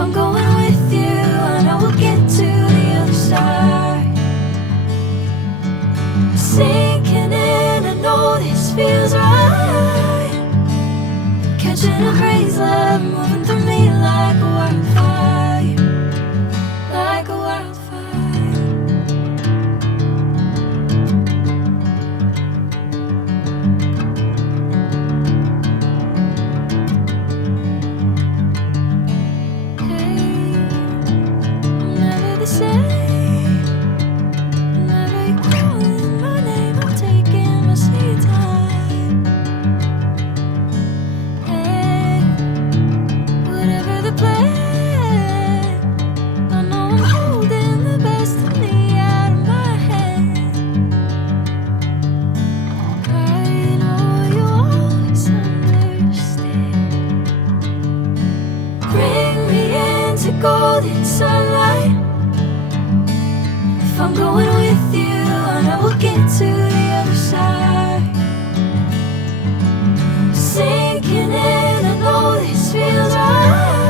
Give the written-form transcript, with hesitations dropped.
I'm going with you, I know we'll get to the other side. Sinking in, I know this feels right. Catching a crazy love, moving through me like a wildfire, like a wildfire. Golden sunlight. If I'm going with you, I know we'll get to the other side. Sinking in, I know this feels right.